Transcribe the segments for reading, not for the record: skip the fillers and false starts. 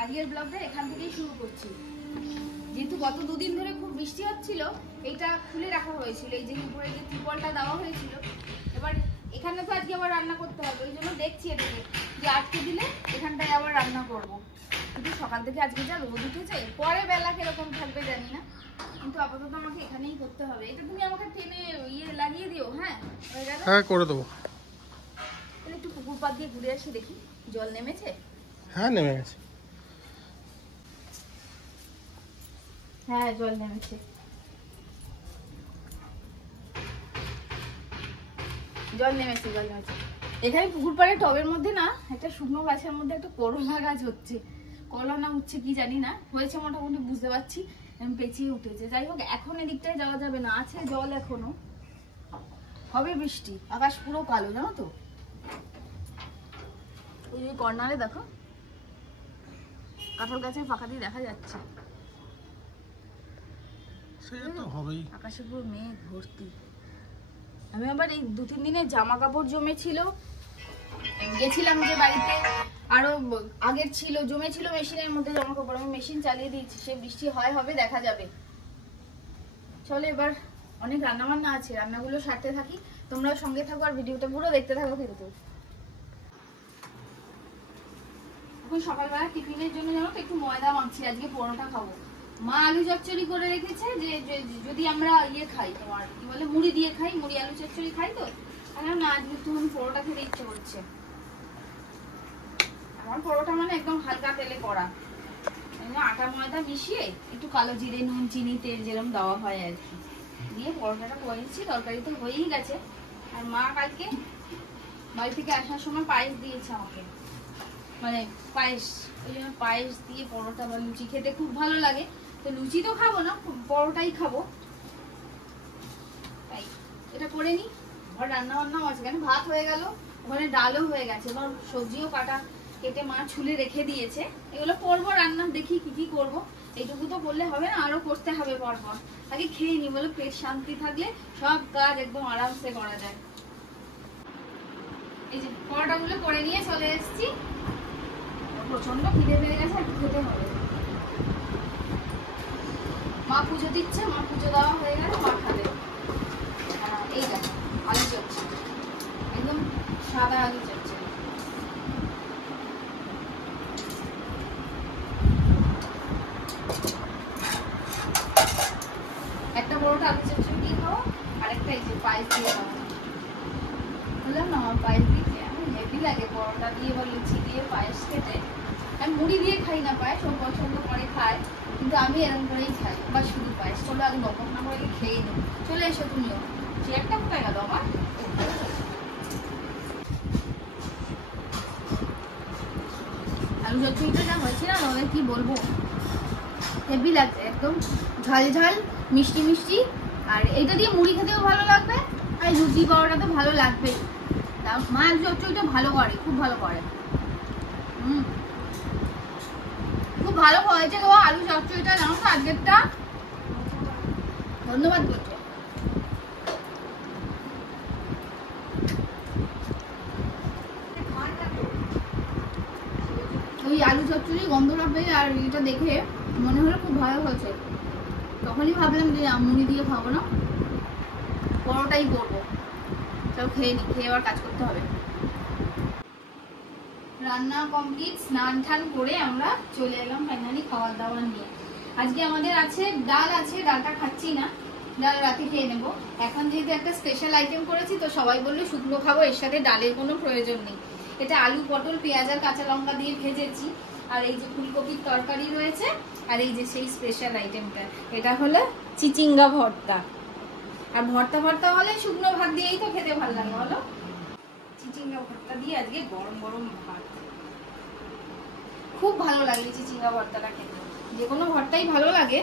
আজকের ব্লগটা এখান থেকেই শুরু করছি। যেহেতু গত দুদিন ধরে খুব বৃষ্টি হচ্ছিল, এইটা খুলে রাখা হয়েছিল, এই যে উপরে যে ত্রিপলটা দেওয়া হয়েছিল। এবার এখানে তো আজকে আবার রান্না করতে হবে, ওই জন্য দেখছি এটাকে যে আজকে দিলে এখানটায় আবার রান্না করব। কিন্তু সকাল থেকে আজকে যা রোদ উঠেছে, পরে বেলা কিরকম থাকবে জানি না, কিন্তু আপাতত আমাকে এখানেই করতে হবে। এটা তুমি আমাকে টেনে লাগিয়ে দিও। হ্যাঁ, হ্যাঁ করে দেবো। একটু পুকুর পাড় দিয়ে ঘুরে আসি, দেখি জল নেমেছে। হ্যাঁ নেমে গেছে। হ্যাঁ জল নেমেছে। জল নেমেছে। এখানে পুকুর পাড়ে টবের মধ্যে না একটা শুকনো গাছের মধ্যে একটা করলা গাছ হচ্ছে, করলা না উঠছে কি জানি না, হয়েছে মোটামুটি বুঝতে পারছি, পেঁচিয়ে উঠেছে। যাই হোক, এখন এদিকটায় যাওয়া যাবে না, আছে জল এখনো, হবে বৃষ্টি, আকাশ পুরো কালো জানো তো। ওই যে কর্নারে দেখো কাঁঠাল গাছের ফাঁকা দিয়ে দেখা যাচ্ছে, আকাশে পুরো মেঘ ভর্তি। আমি আবার এই 2-3 দিনের জামা কাপড় জমেছিল, গেছিলাম যে বাড়িতে, আরো আগের ছিল, জমেছিল মেশিনের মধ্যে জামা কাপড়, আমি মেশিন চালিয়ে দিয়েছি। সে বৃষ্টি হবে দেখা যাবে। চলো এবার অনেক রান্না বান্না আছে, রান্নাগুলো সারতে থাকি, তোমরা সঙ্গে থাকো আর ভিডিওটা পুরো দেখতে থাকো। কিন্তু এখন সকালবেলা টিফিনের জন্য জানো তো একটু ময়দা মাখছি, আজকে পরোটা খাবো। মা আলু চচ্চড়ি করে রেখেছে, যে যদি আমরা খাই, তোমার কি বলে, মুড়ি দিয়ে খাই, মুড়ি আলু চচ্চড়ি খাই, তো না আজকে একটু পরোটা খেতে ইচ্ছে করছে। আমার পরোটা মানে একদম হালকা তেলে করা, আটা ময়দা মিশিয়ে একটু কালো জিরে, নুন, চিনি, তেল যেরকম দেওয়া হয় আর কি, দিয়ে পরোটাটা করে নিচ্ছি। তরকারি তো হয়েই গেছে। আর মা কালকে বাড়ি থেকে আসার সময় পায়েস দিয়েছে আমাকে, মানে পায়েস, ওই জন্য পায়েস দিয়ে পরোটা বা লুচি খেতে খুব ভালো লাগে। তো লুচি তো খাবো না, পরোটাই খাবো, তাই এটা করে নি। আর রান্না বান্নাও আছে, কেন ভাত হয়ে গেল, ওখানে ডালও হয়ে গেছে, এবার সবজিও কেটে মা ছুলে রেখে দিয়েছে। এগুলো করবো রান্না, দেখি কি করব। এইটুকু তো করলে হবে না, আরো করতে হবে পরপর। আগে খেয়ে নি, বলে পেট শান্তি থাকলে সব কাজ একদম আরামসে করা যায়। এই যে পরোটাগুলো করে নিয়ে চলে এসেছি, প্রচন্ড খিদে পেয়ে গেছে, একটু খেতে হবে। মা পুজো দিচ্ছে, মা পুজো দেওয়া হয়ে গেলে মা খাবে। এই দেখো আলু চচ্চড়ি, একদম সাদা আলু চচ্চড়ি। একটা পরোটা আলু চচ্চড়ি দিয়ে খাও, আরেকটা এই যে পায়েস দিয়ে খাও। বললাম না আমার পায়েস দিয়ে আমি হেভি লাগে, পরোটা দিয়ে বা লুচি দিয়ে পায়েস খেতে। আমি মুড়ি দিয়ে খাই না পায়েস, ও পছন্দ করে খায়, কিন্তু আমি এরকম করেই খাই, বা শুধু পায়েস। চলো আগে বকর না করে খেয়ে নিই। চলে এসো তুমিও, সে একটা কোথায় গেল আমার। আলু চচ্চড়িটা যা হয়েছে না, ওদের কি বলবো, হেভি লাগছে, একদম ঝাল ঝাল, মিষ্টি মিষ্টি। আর এটা দিয়ে মুড়ি খেতেও ভালো লাগবে, আর লুচি পরোটা তো ভালো লাগবে। মা আলু চচ্চড়িটা ভালো করে, খুব ভালো করে। খুব ভালো হয়েছে গো আলু চচ্চড়িটা, জানো তো আজকেরটা, ধন্যবাদ করছে। ওই আলু চচ্চড়ি গন্ধটা পেয়ে আর এটা দেখে মনে হলো খুব ভালো হয়েছে, তখনই ভাবলাম যে মুড়ি দিয়ে খাবো না, পরোটাই করবো। চলো খেয়ে নি, খেয়ে আবার কাজ করতে হবে। রান্না কমপ্লিট, স্নান টান করে আমরা চলে এলাম ফাইনালি খাবার দাবার নিয়ে। আজকে আমাদের আছে ডাল, আছে ডালটা খাচ্ছি না, ডাল রাতে খেয়ে নেবো। এখন যেহেতু একটা স্পেশাল আইটেম করেছি, তো সবাই বললো শুকনো খাবো, এর সাথে ডালের কোনো প্রয়োজন নেই। এটা আলু, পটল, পেঁয়াজ আর কাঁচা লঙ্কা দিয়ে ভেজেছি, আর এই যে ফুলকপির তরকারি রয়েছে, আর এই যে সেই স্পেশাল আইটেমটা, এটা হলো চিচিঙ্গা ভর্তা। আর ভর্তা হলে শুকনো ভাত দিয়েই তো খেতে ভালো লাগে বলো। চিচিঙ্গা ভর্তা দিয়ে আজকে গরম গরম ভাত, খুব ভালো লাগে চিচিঙ্গা ভর্তাটা খেতে। যে কোনো ভর্তাই ভালো লাগে,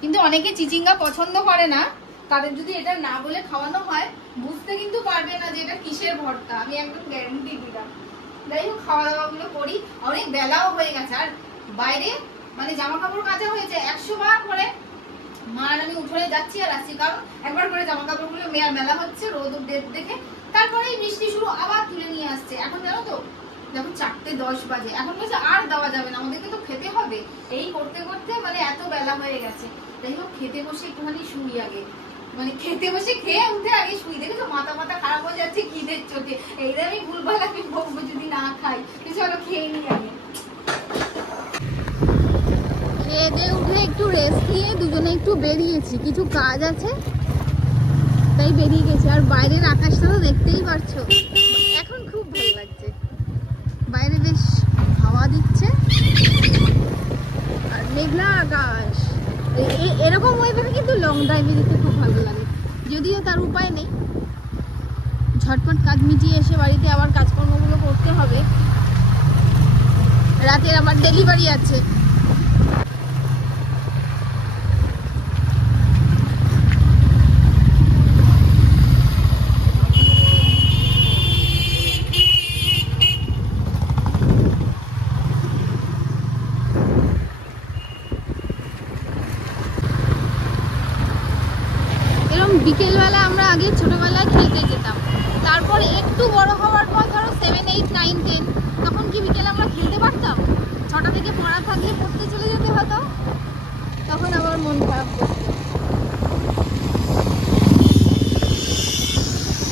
কিন্তু অনেকে চিচিঙ্গা পছন্দ করে না, তাদের যদি এটা না বলে খাওয়ানো হয়, বুঝতে কিন্তু পারবে না যে এটা কিসের ভর্তা, আমি একদম গ্যারান্টি দিলাম। যাই হোক, খাওয়া দাওয়া গুলো করি, অনেক বেলাও হয়ে গেছে, আর বাইরে মানে জামা কাপড় কাচা হয়েছে 100 বার করে। মা আর আমি উঠে যাচ্ছি আর আসছি, কারণ একবার করে জামা কাপড় গুলো মেলা হচ্ছে রোদ দেখে, তারপরে বৃষ্টি শুরু, আবার তুলে নিয়ে আসছে। এখন জানো তো দেখো 4:10 বাজে, এখন বলছে আর দেওয়া যাবে না, আমাদেরকে তো খেতে হবে। এই করতে করতে মানে এত বেলা হয়ে গেছে। যাই হোক খেতে বসে একটুখানি শুই আগে, মানে খেতে বসে খেয়ে উঠে আগে শুই। দেখেছো মাথা খারাপ হয়ে যাচ্ছে খিদের চোটে। এইটা আমি ভুলভাল আমি বকবো যদি না খাই। চলো খেয়ে নিই আগে। খেয়ে দিয়ে উঠে একটু রেস্ট নিয়ে দুজনে একটু বেরিয়েছি, কিছু কাজ আছে তাই বেরিয়ে গেছি। আর বাইরের আকাশটা তো দেখতেই পারছো, এখন খুব ভালো লাগছে। বাইরে বেশ হাওয়া দিচ্ছে আর মেঘলা আকাশ। এরকম ওয়েদারে কিন্তু লং ড্রাইভে যেতে খুব ভালো লাগে, যদিও তার উপায় নেই। ঝটপট কাজ মিটিয়ে এসে বাড়িতে আবার কাজকর্মগুলো করতে হবে। রাতের আবার ডেলিভারি আছে। বিকেলবেলা আমরা আগে ছোটবেলায় খেলতে যেতাম, তারপর একটু বড় হওয়ার পর ধরো 7, 8, 9, 10 তখন কি বিকেলে আমরা খেলতে পারতাম? 6টা থেকে পড়া থাকলে পড়তে চলে যেতে হতো, তখন আবার মন খারাপ করতো।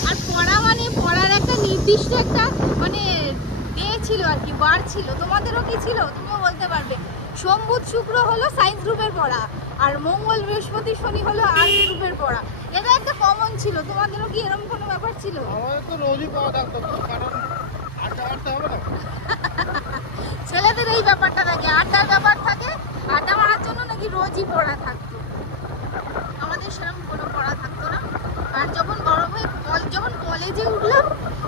আর পড়া মানে পড়ার একটা নির্দিষ্ট একটা মানে ডে ছিল আর কি, বার ছিল। তোমাদেরও কি ছিল? তুমিও বলতে পারবে। সোম বুধ শুক্র হলো সায়েন্স গ্রুপের পড়া, আর মঙ্গল বৃহস্পতি শনি হলো আর্টস গ্রুপের পড়া। এটা একটা কমন ছিল। তোমাদেরও কি এরকম কোনো ব্যাপার ছিল? আমাদের তো রোজই পড়া থাকতো, কারণ আড্ডা মারতে হবে না। ছেলেদের এই ব্যাপারটা থাকে, আড্ডার ব্যাপার থাকে। আড্ডা মারার জন্য নাকি রোজই পড়া থাকতো। আমাদের সেরকম কোনো পড়া থাকতো না। আর যখন বড় হয়ে যখন কলেজে উঠলাম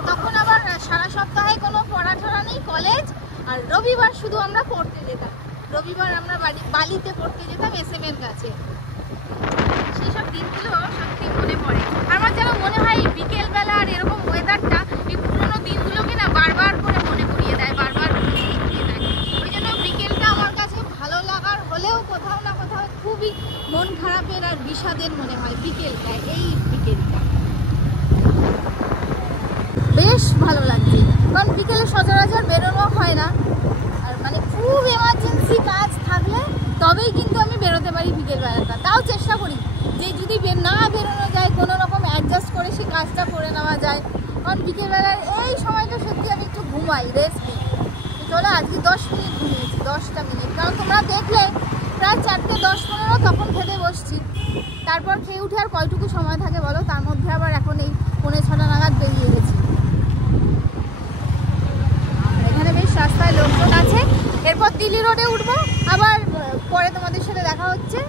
তখন আবার সারা সপ্তাহে কোনো পড়া টড়া নেই, কলেজ। আর রবিবার শুধু আমরা পড়তে যেতাম। রবিবার আমরা বালিতে পড়তে যেতাম SM এর কাছে। সেসব দিনগুলো সত্যি মনে পড়ে। আমার যেন মনে হয় বিকেলবেলা আর এরকম ওয়েদারটা এই পুরোনো দিনগুলোকে না বারবার করে মনে করিয়ে দেয়, বারবার করিয়ে দেয়। ওই জন্য বিকেলটা আমার কাছে ভালো লাগার হলেও কোথাও না কোথাও খুবই মন খারাপের আর বিষাদের মনে হয় বিকেলটা। এই বিকেলটা বেশ ভালো লাগছে, কারণ বিকেলে সচরাচর বেরোনো হয় না। আর মানে খুব এমার্জেন্সি কাজ থাকলে তবেই কিন্তু আমি বেরোতে পারি বিকেলবেলাটা। তাও চেষ্টা করি যে যদি না বেরোনো যায় কোনো রকম অ্যাডজাস্ট করে সেই কাজটা করে নেওয়া যায়। কারণ বিকেলবেলার এই সময়টা সত্যি আমি একটু ঘুমাই, রেস্ট নিই। চলো আজকে 10 মিনিট ঘুমিয়েছি, 10টা মিনিট। কারণ তোমরা দেখলে প্রায় 4:10-15 তখন খেতে বসছি। তারপর খেয়ে উঠে আর কয়টুকু সময় থাকে বলো? তার মধ্যে আবার এখন এই 5:45 নাগাদ বেরিয়ে গেছি। এখানে বেশ রাস্তায় লোকজন আছে। এরপর দিল্লি রোডে উঠবো, আবার পরে তোমাদের সাথে দেখা হচ্ছে।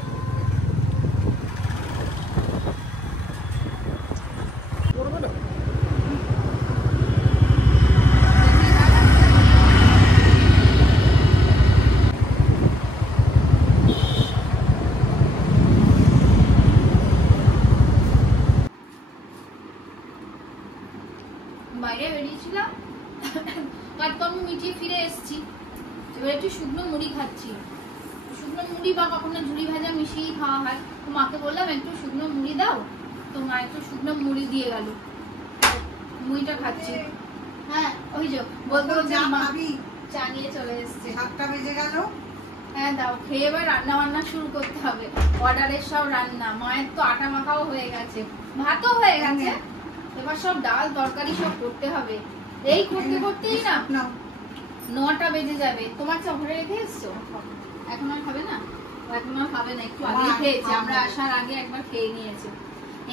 বাইরে বেরিয়েছিলাম, কাজকর্ম মিটিয়ে ফিরে এসেছি। এবার একটু শুকনো মুড়ি খাচ্ছি। শুকনো মুড়ি বা কখনো ঝুড়ি ভাজা মিশিয়ে খাওয়া হয়। তো মাকে বললাম একটু শুকনো মুড়ি দাও, তো মা একটু শুকনো মুড়ি দিয়ে গেল। মুড়িটা খাচ্ছি। হ্যাঁ ওই যে বলতে বলতে চা নিয়ে চলে এসছে। 7টা বেজে গেল। হ্যাঁ দাও, খেয়ে এবার রান্না বান্না শুরু করতে হবে। অর্ডারের সব রান্না, মায়ের তো আটা মাখাও হয়ে গেছে, ভাতও হয়ে গেছে। এবার সব ডাল তরকারি সব করতে হবে। এই করতে করতেই না 9টা বেজে যাবে। তোমার চা ভরে রেখে এসছো? এখন আর খাবে না? এখন আর খাবে না, একটু আগে খেয়েছে। আমরা আসার আগে একবার খেয়ে নিয়েছি।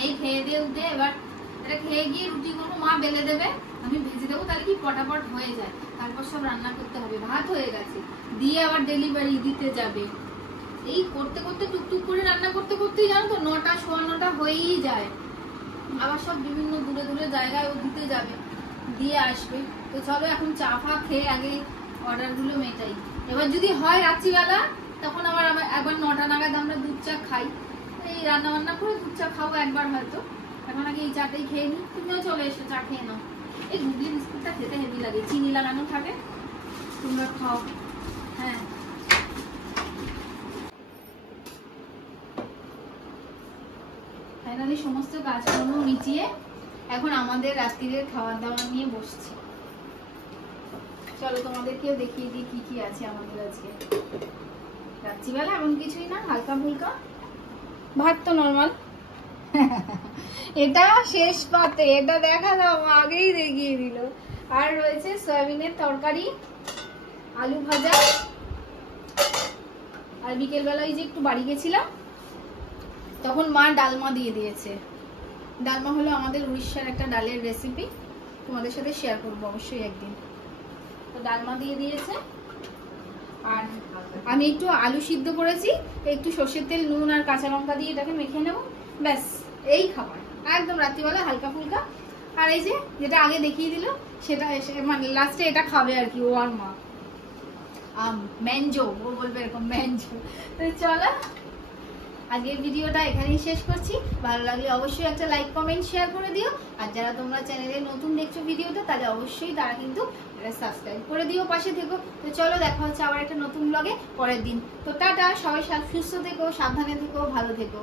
এই খেয়ে দিয়ে উঠে এবার এটা খেয়ে গিয়ে রুটিগুলো মা বেলে দেবে, আমি ভেজে দেবো, তাহলে কি পটাপট হয়ে যায়। তারপর সব রান্না করতে হবে। ভাত হয়ে গেছে, দিয়ে আবার ডেলিভারি দিতে যাবে। এই করতে করতে টুকটুক করে রান্না করতে করতেই জানো তো 9টা 9:15 হয়েই যায়। আবার সব বিভিন্ন দূরে দূরে জায়গায় ও দিতে যাবে, দিয়ে আসবে। তো চলো এখন চা ফা খেয়ে আগে অর্ডারগুলো মেটাই। এবার যদি হয় রাত্রিবেলা তখন আবার একবার 9টা নাগাদ আমরা দুধ চা খাই। এই রান্না বান্না করে দুধ চা খাবো একবার হয়তো। এখন আগে এই চাটাই খেয়ে নিই। তুমিও চলে এসো, চা খেয়ে নাও। এই গুগলি বিস্কুটটা খেতে হেভি লাগে, চিনি লাগানো থাকে। তোমরা খাও। হ্যাঁ ফাইনালি সমস্ত কাজকর্ম মিটিয়ে এখন আমাদের রাত্রিরের খাওয়া দাওয়া নিয়ে বসছি। চলো তোমাদেরকেও দেখিয়ে দিই কি কি আছে আমাদের আজকে। রাত্রিবেলা এমন কিছুই না, হালকা ফুলকা ভাত তো নর্মাল। এটা শেষ পাতে, এটা দেখা দাও আগেই দেখিয়ে দিল। আর রয়েছে সয়াবিনের তরকারি, আলু ভাজা, আর বিকেল বেলায় যে একটু বাড়ি গেছিলাম তখন মা ডালমা দিয়ে দিয়েছে। ডালমা হলো আমাদের উড়িষ্যার একটা ডালের রেসিপি, তোমাদের সাথে শেয়ার করবো অবশ্যই একদিন। তো ডালমা দিয়ে দিয়েছে। আর আমি একটু আলু সিদ্ধ করেছি, একটু সর্ষের তেল, নুন আর কাঁচা লঙ্কা দিয়ে এটাকে মেখে নেবো, ব্যাস এই খাবার একদম রাত্রিবেলা হালকা ফুলকা। আর এই যে যেটা আগে দেখিয়ে দিল সেটা মানে লাস্টে এটা খাবে আর কি, ও আর মা ম্যানজো, ও বলবে এরকম ম্যানজো। তো চলো আজকের ভিডিওটা এখানেই শেষ করছি। ভালো লাগলে অবশ্যই একটা লাইক কমেন্ট শেয়ার করে দিও। আর যারা তোমরা চ্যানেলে নতুন দেখছো ভিডিওটা, তাহলে অবশ্যই তারা কিন্তু সাবস্ক্রাইব করে দিও, পাশে থেকো। তো চলো দেখা হচ্ছে আবার একটা নতুন ব্লগে পরের দিন। তো টাটা, সবাই সুস্থ থেকো, সাবধানে থেকো, ভালো থেকো।